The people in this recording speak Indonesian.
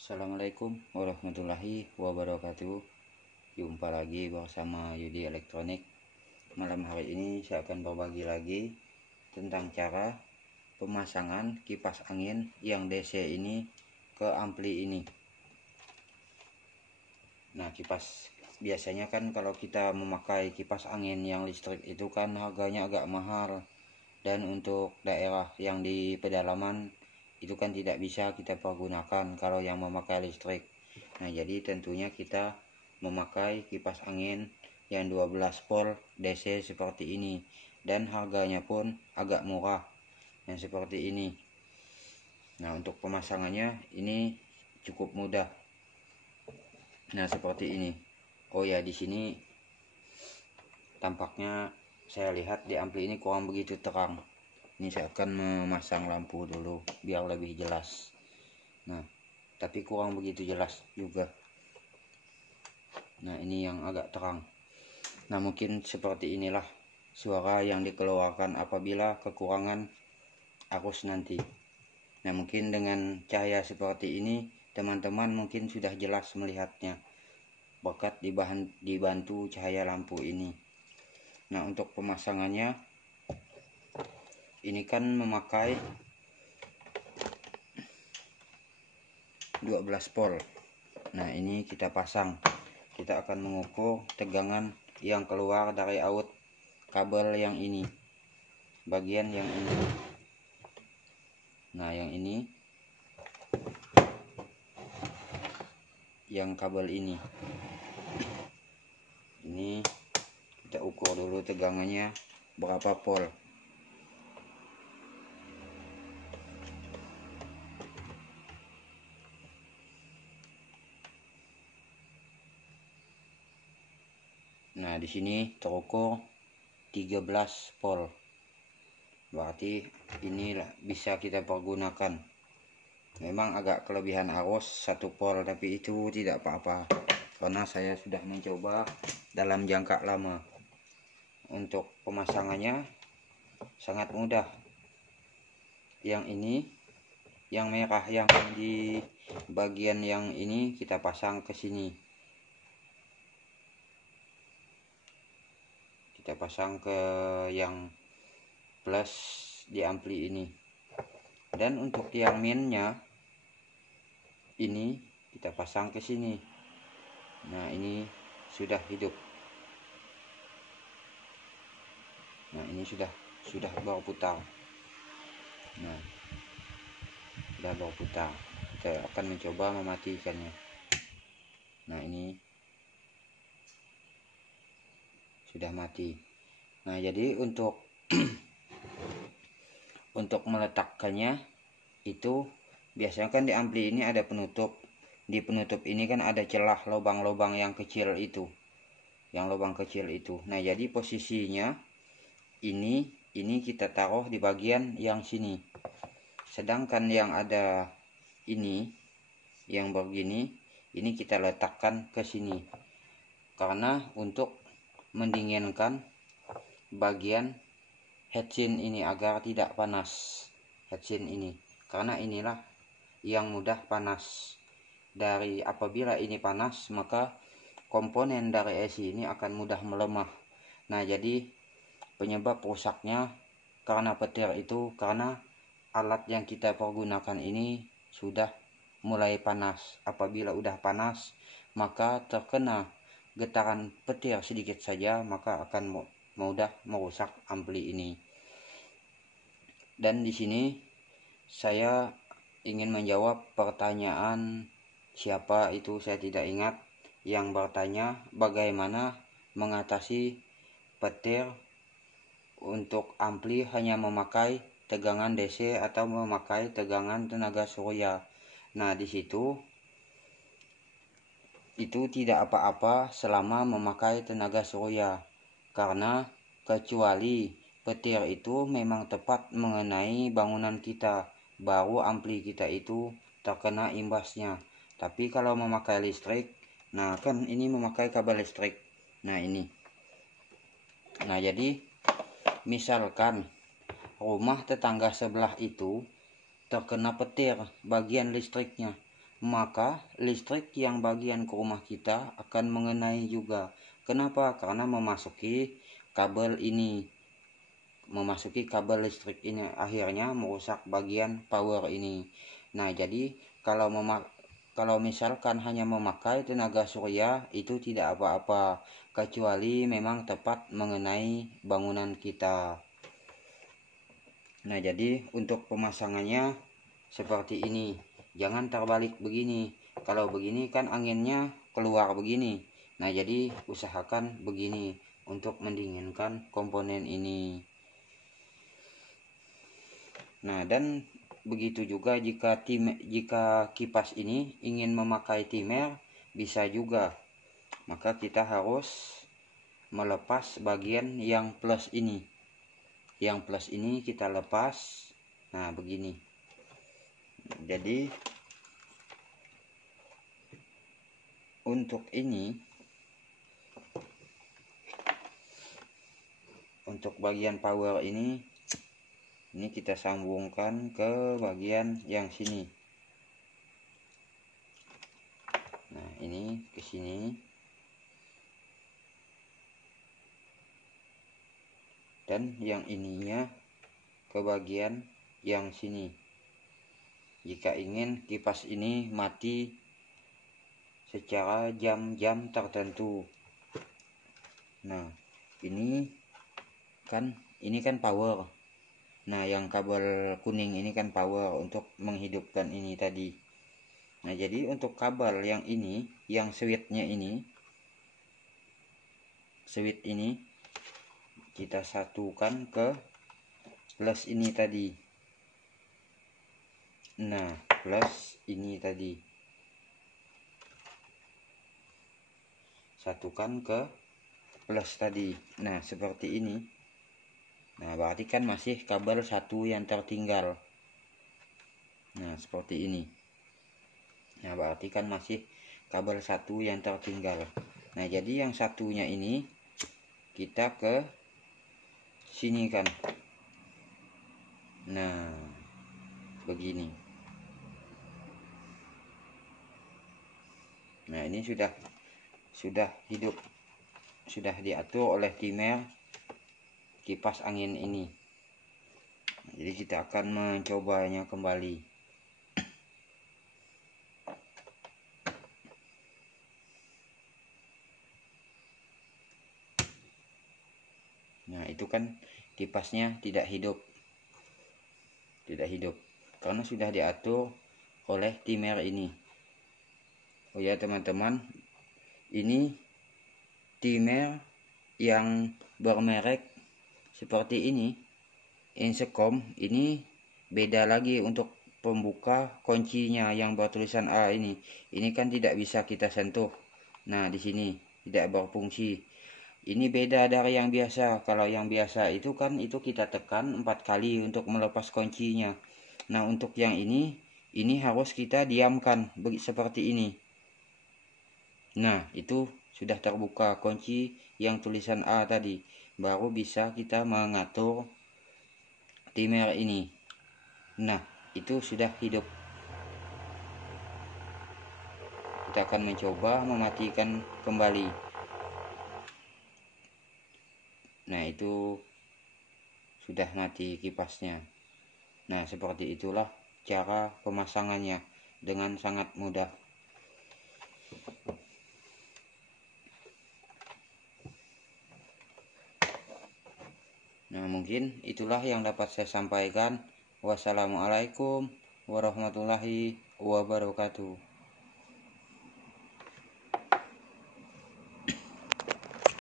Assalamualaikum warahmatullahi wabarakatuh. Jumpa lagi bersama Yudi Elektronik. Malam hari ini saya akan berbagi lagi tentang cara pemasangan kipas angin yang DC ini ke ampli ini. Nah, kipas biasanya kan kalau kita memakai kipas angin yang listrik itu kan harganya agak mahal, dan untuk daerah yang di pedalaman itu kan tidak bisa kita pergunakan kalau yang memakai listrik. Nah, jadi tentunya kita memakai kipas angin yang 12 volt DC seperti ini, dan harganya pun agak murah yang seperti ini. Nah, untuk pemasangannya ini cukup mudah. Nah, seperti ini. Oh ya, di sini tampaknya saya lihat di ampli ini kurang begitu terang. Ini saya akan memasang lampu dulu biar lebih jelas. Nah, tapi kurang begitu jelas juga. Nah, ini yang agak terang. Nah, mungkin seperti inilah suara yang dikeluarkan apabila kekurangan arus nanti. Nah, mungkin dengan cahaya seperti ini teman-teman mungkin sudah jelas melihatnya berkat dibantu cahaya lampu ini. Nah, untuk pemasangannya ini kan memakai 12 volt. Nah, ini kita pasang. Kita akan mengukur tegangan yang keluar dari out kabel yang ini, bagian yang ini. Nah, yang ini, yang kabel ini kita ukur dulu tegangannya berapa volt. Nah, di sini terukur 13 volt. Berarti inilah bisa kita pergunakan. Memang agak kelebihan arus 1 volt, tapi itu tidak apa-apa karena saya sudah mencoba dalam jangka lama. Untuk pemasangannya sangat mudah. Yang ini, yang merah yang di bagian yang ini kita pasang ke sini. Kita pasang ke yang plus di ampli ini. Dan untuk yang minnya ini kita pasang ke sini. Nah, ini sudah hidup. Nah, ini sudah berputar. Nah, sudah berputar. Kita akan mencoba mematikannya. Nah, ini sudah mati. Nah, jadi untuk untuk meletakkannya itu biasanya kan di ampli ini ada penutup. Di penutup ini kan ada celah lubang-lubang yang kecil itu. Yang lubang kecil itu. Nah, jadi posisinya ini kita taruh di bagian yang sini. Sedangkan yang ada ini, yang begini, ini kita letakkan ke sini. Karena untuk mendinginkan bagian headsin ini agar tidak panas. Headsin ini, karena inilah yang mudah panas. Dari apabila ini panas, maka komponen dari AC ini akan mudah melemah. Nah, jadi penyebab rusaknya karena petir itu karena alat yang kita pergunakan ini sudah mulai panas. Apabila udah panas, maka terkena getaran petir sedikit saja, maka akan mudah merusak ampli ini. Dan di sini saya ingin menjawab pertanyaan siapa itu, saya tidak ingat, yang bertanya bagaimana mengatasi petir untuk ampli hanya memakai tegangan DC atau memakai tegangan tenaga surya. Nah, di situ itu tidak apa-apa selama memakai tenaga surya, karena kecuali petir itu memang tepat mengenai bangunan kita, baru ampli kita itu terkena imbasnya. Tapi kalau memakai listrik, nah kan ini memakai kabel listrik. Nah, ini. Nah, jadi misalkan rumah tetangga sebelah itu terkena petir bagian listriknya. maka listrik yang bagian ke rumah kita akan mengenai juga. Kenapa? Karena memasuki kabel ini, memasuki kabel listrik ini, akhirnya merusak bagian power ini. Nah, jadi kalau misalkan hanya memakai tenaga surya itu tidak apa-apa, kecuali memang tepat mengenai bangunan kita. Nah, jadi untuk pemasangannya seperti ini, jangan terbalik begini. Kalau begini kan anginnya keluar begini. Nah, jadi usahakan begini untuk mendinginkan komponen ini. Nah, dan begitu juga jika kipas ini ingin memakai timer, bisa juga. Maka kita harus melepas bagian yang plus ini. Yang plus ini kita lepas. Nah, begini. Jadi untuk ini, untuk bagian power ini kita sambungkan ke bagian yang sini. Nah, ini ke sini. Dan yang ininya ke bagian yang sini. Jika ingin kipas ini mati secara jam-jam tertentu. Nah, ini kan power. Nah, yang kabel kuning ini kan power untuk menghidupkan ini tadi. Nah, jadi untuk kabel yang ini, yang switch-nya ini, switch ini kita satukan ke plus ini tadi. Nah, plus ini tadi satukan ke plus tadi. Nah, seperti ini. Nah, berarti kan masih kabel satu yang tertinggal. Nah, seperti ini. Nah, berarti kan masih kabel satu yang tertinggal. Nah, jadi yang satunya ini kita ke sini kan. Nah, begini. Nah, ini sudah hidup, sudah diatur oleh timer kipas angin ini. Jadi kita akan mencobanya kembali. Nah, itu kan kipasnya tidak hidup karena sudah diatur oleh timer ini. Oh ya teman-teman, ini timer yang bermerek seperti ini, Insecom, ini beda lagi untuk pembuka kuncinya yang bertulisan A ini. Ini kan tidak bisa kita sentuh. Nah, di sini tidak berfungsi. Ini beda dari yang biasa. Kalau yang biasa itu kan kita tekan 4 kali untuk melepas kuncinya. Nah, untuk yang ini harus kita diamkan seperti ini. Nah, itu sudah terbuka kunci yang tulisan A tadi. Baru bisa kita mengatur timer ini. Nah, itu sudah hidup. Kita akan mencoba mematikan kembali. Nah, itu sudah mati kipasnya. Nah, seperti itulah cara pemasangannya dengan sangat mudah. Nah, mungkin itulah yang dapat saya sampaikan. Wassalamualaikum warahmatullahi wabarakatuh.